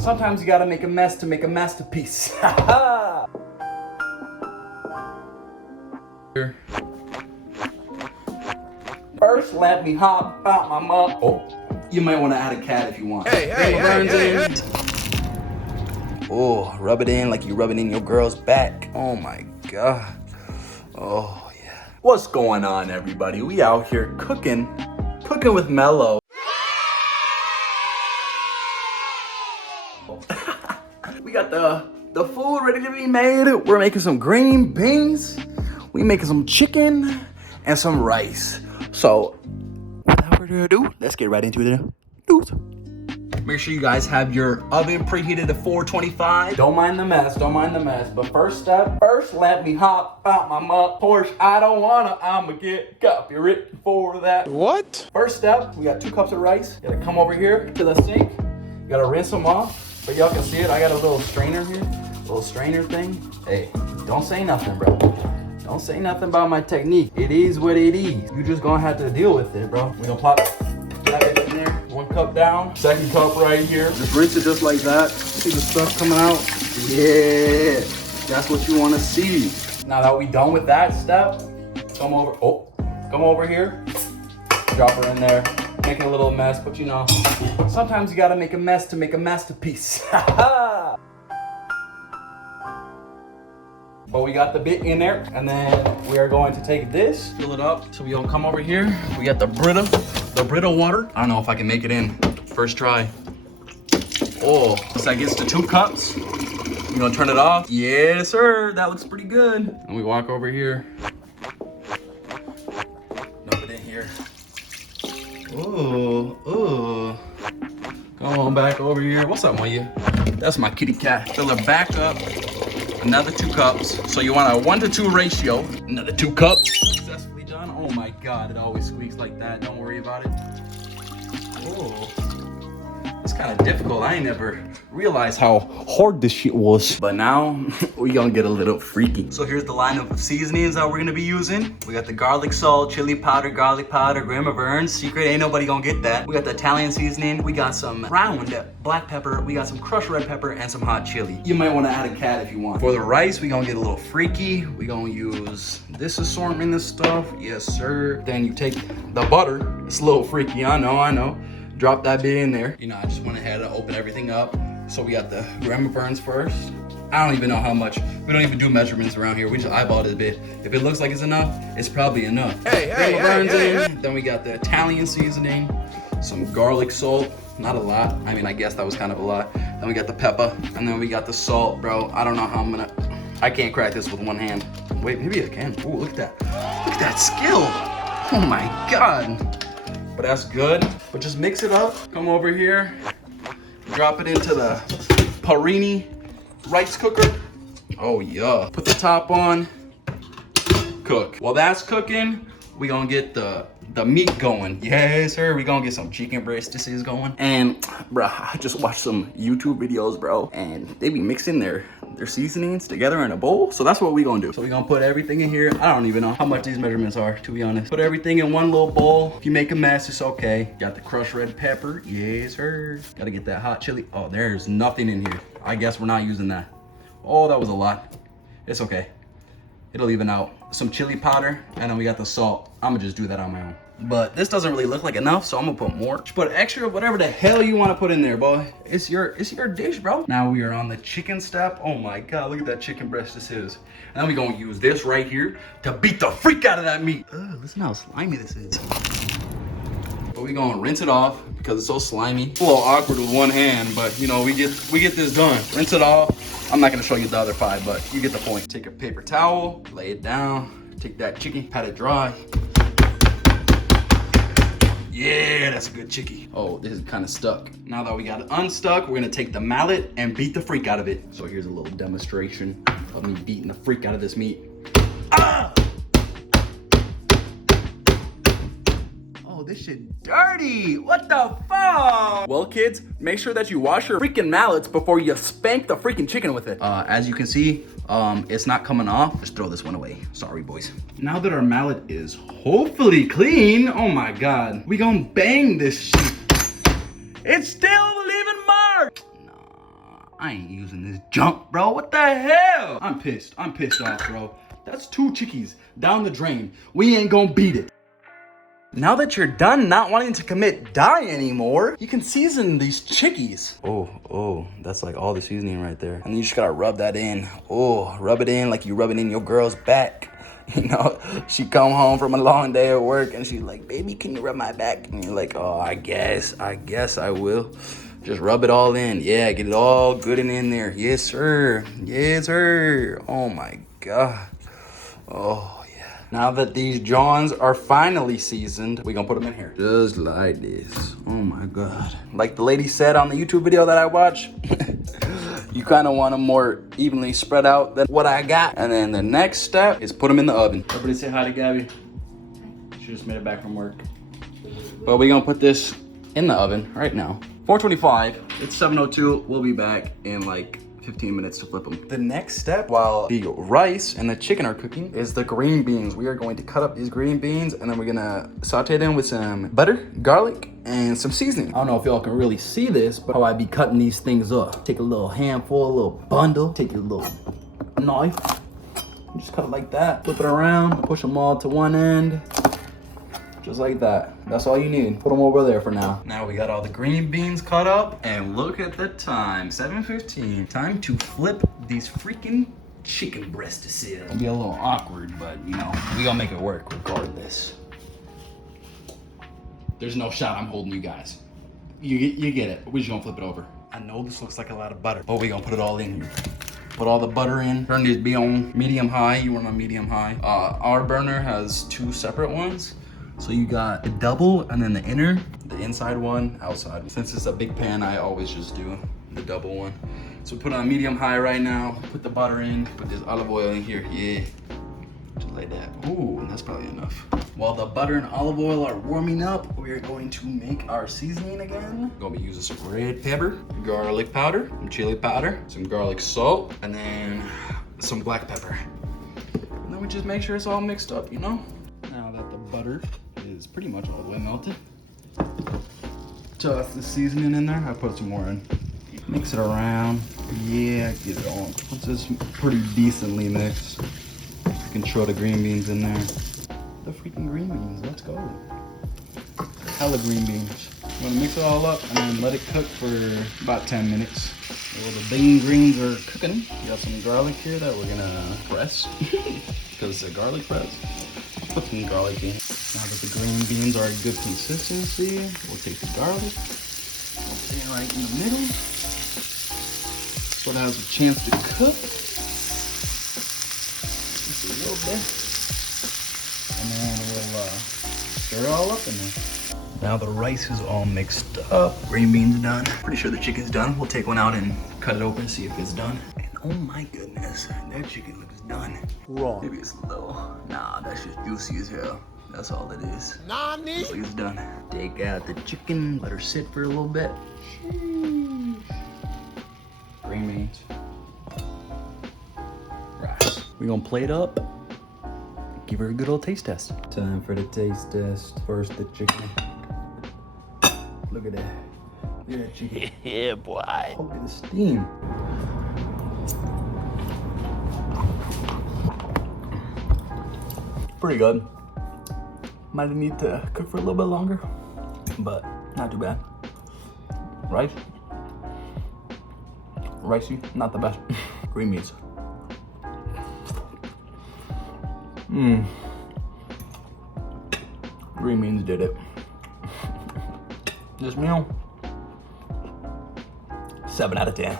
Sometimes you gotta make a mess to make a masterpiece. First, let me hop out my mug. Oh, you might want to add a cat if you want. Hey. Oh, rub it in like you rub it in your girl's back. Oh my God. Oh yeah. What's going on, everybody? We out here cooking with MELO. We got the food ready to be made. We're making some green beans. We making some chicken and some rice. So, without further ado, let's get right into it. Make sure you guys have your oven preheated to 425. Don't mind the mess. But first, let me hop out my mug. Porsche, I don't wanna, I'ma get copyrighted for that. What? First step, we got 2 cups of rice. You gotta come over here to the sink. You gotta rinse them off. But y'all can see it, I got a little strainer here. Little strainer thing. Hey, don't say nothing, bro. Don't say nothing about my technique. It is what it is. You just gonna have to deal with it, bro. We gonna plop that in there. 1 cup down. 2nd cup right here. Just rinse it just like that. See the stuff coming out? Yeah. That's what you wanna see. Now that we done with that step, come over here. Drop her in there. Making a little mess, but you know, sometimes you gotta make a mess to make a masterpiece. But we got the bit in there, and then we are going to take this, fill it up. So we gonna come over here. We got the Brita water. I don't know if I can make it in. First try. Oh, so that gets to 2 cups. We're gonna turn it off. Yes, sir. That looks pretty good. And we walk over here. Dump it in here. Ooh. Come on back over here. What's up, Maya? That's my kitty cat. Fill her back up. Another 2 cups. So you want a 1-to-2 ratio. Another 2 cups. Successfully done. Oh my God, it always squeaks like that. Don't worry about it. Oh, it's kind of difficult. I ain't never realized how hard this shit was. But now we gonna get a little freaky. So here's the line of seasonings that we're gonna be using. We got the garlic salt, chili powder, garlic powder, Graham of Burns. Secret, ain't nobody gonna get that. We got the Italian seasoning. We got some ground black pepper. We got some crushed red pepper and some hot chili. You might want to add a cat if you want. For the rice, we gonna get a little freaky. We gonna use this assortment of stuff. Yes, sir. Then you take the butter. It's a little freaky, I know. Drop that bit in there. You know, I just went ahead and opened everything up. So we got the Graham of Burns first. I don't even know how much. We don't even do measurements around here. We just eyeballed it a bit. If it looks like it's enough, it's probably enough. Hey. Then we got the Italian seasoning, some garlic salt. Not a lot. I mean, I guess that was kind of a lot. Then we got the pepper, and then we got the salt, bro. I don't know how I can't crack this with one hand. Wait, maybe I can. Ooh, look at that. Look at that skill. Oh my God. But that's good. But just mix it up. Come over here. Drop it into the Parini rice cooker. Oh yeah. Put the top on. Cook. While that's cooking, we gonna get the meat going. Yes, sir. We gonna get some chicken breasts going. And bro, I just watched some YouTube videos, bro, and they be mixing their seasonings together in a bowl. So that's what we gonna do. So we gonna put everything in here. I don't even know how much these measurements are, to be honest. Put everything in one little bowl. If you make a mess, it's okay. Got the crushed red pepper. Yes, sir. Gotta get that hot chili. Oh, there's nothing in here. I guess we're not using that. Oh, that was a lot. It's okay. It'll even out. Some chili powder, and then we got the salt. I'm gonna just do that on my own. But this doesn't really look like enough, so I'm gonna put more. Just put extra, whatever the hell you wanna put in there, boy. It's your dish, bro. Now we are on the chicken step. Oh my God, look at that chicken breast this is. And then we gonna use this right here to beat the freak out of that meat. Ugh, listen how slimy this is. But we gonna rinse it off because it's so slimy. It's a little awkward with one hand, but you know, we get this done. Rinse it off. I'm not gonna show you the other 5, but you get the point. Take a paper towel, lay it down, take that chicken, pat it dry. Yeah, that's a good chickie. Oh, this is kind of stuck. Now that we got it unstuck, we're gonna take the mallet and beat the freak out of it. So here's a little demonstration of me beating the freak out of this meat. Ah! Oh, this shit dirty. What the fuck? Well, kids, make sure that you wash your freaking mallets before you spank the freaking chicken with it. As you can see, it's not coming off. Just throw this one away. Sorry, boys. Now that our mallet is hopefully clean, oh my God, we gonna bang this shit. It's still leaving mark. Nah. I ain't using this junk, bro. What the hell? I'm pissed off, bro. That's 2 chickies down the drain. We ain't gonna beat it. Now that you're done not wanting to commit die anymore, you can season these chickies. Oh, that's like all the seasoning right there. And you just gotta rub that in. Oh, rub it in like you rub it in your girl's back. You know, she come home from a long day at work and she's like, baby, can you rub my back? And you're like, oh, I guess I will. Just rub it all in. Yeah, get it all good and in there. Yes, sir. Yes, sir. Oh my God. Oh, yeah. Now that these Johns are finally seasoned, we're gonna put them in here. Just like this. Oh my God. Like the lady said on the YouTube video that I watched, you kind of want them more evenly spread out than what I got. And then the next step is put them in the oven. Everybody say hi to Gabby. She just made it back from work. But we're gonna put this in the oven right now. 425, it's 7:02. We'll be back in like 15 minutes to flip them. The next step, while the rice and the chicken are cooking, is the green beans. We are going to cut up these green beans and then we're gonna saute them with some butter, garlic, and some seasoning. I don't know if y'all can really see this, but how I be cutting these things up. Take a little handful, a little bundle, take your little knife, just cut it like that, flip it around, push them all to one end. Just like that. That's all you need. Put them over there for now. Now we got all the green beans cut up, and look at the time, 7:15. Time to flip these freaking chicken breasts. It'll be a little awkward, but you know, we gonna make it work regardless. There's no shot I'm holding you guys. You get it. We're just gonna flip it over. I know this looks like a lot of butter, but we gonna put it all in here. Put all the butter in. Turn these be on medium high. You want on medium high. Our burner has 2 separate ones. So you got the double and then the inner, the inside one, outside. Since it's a big pan, I always just do the double one. So put it on medium high right now. Put the butter in, put this olive oil in here, yeah. Just like that. Ooh, that's probably enough. While the butter and olive oil are warming up, we are going to make our seasoning again. We're gonna be using some red pepper, garlic powder, some chili powder, some garlic salt, and then some black pepper. And then we just make sure it's all mixed up, you know? Now that the butter is pretty much all the way melted, toss the seasoning in there. I put some more in. Mix it around. Yeah, get it all. Once it's pretty decently mixed, you can throw the green beans in there. The freaking green beans, let's go. Hella green beans. You wanna mix it all up and then let it cook for about 10 minutes. Well, the bean greens are cooking. We got some garlic here that we're gonna press because it's a garlic press. Put some garlic in. Now that the green beans are a good consistency, we'll take the garlic, we'll put it right in the middle, so it has a chance to cook. Just a little bit. And then we'll stir it all up in there. Now the rice is all mixed up. Green beans done. Pretty sure the chicken's done. We'll take one out and cut it open, see if it's done. And oh my goodness, that chicken looks done. Raw. Maybe it's a little. Nah, that's just juicy as hell. That's all it is. Nani? Looks like it's done. Take out the chicken, let her sit for a little bit. Green beans. Rice. We're gonna plate up. Give her a good old taste test. Time for the taste test. First the chicken. Look at that. Look at that chicken. Yeah, boy. Look at the steam. Pretty good. Might need to cook for a little bit longer, but not too bad. Rice. Ricey, not the best. Green beans. Green beans did it. This meal, 7 out of 10.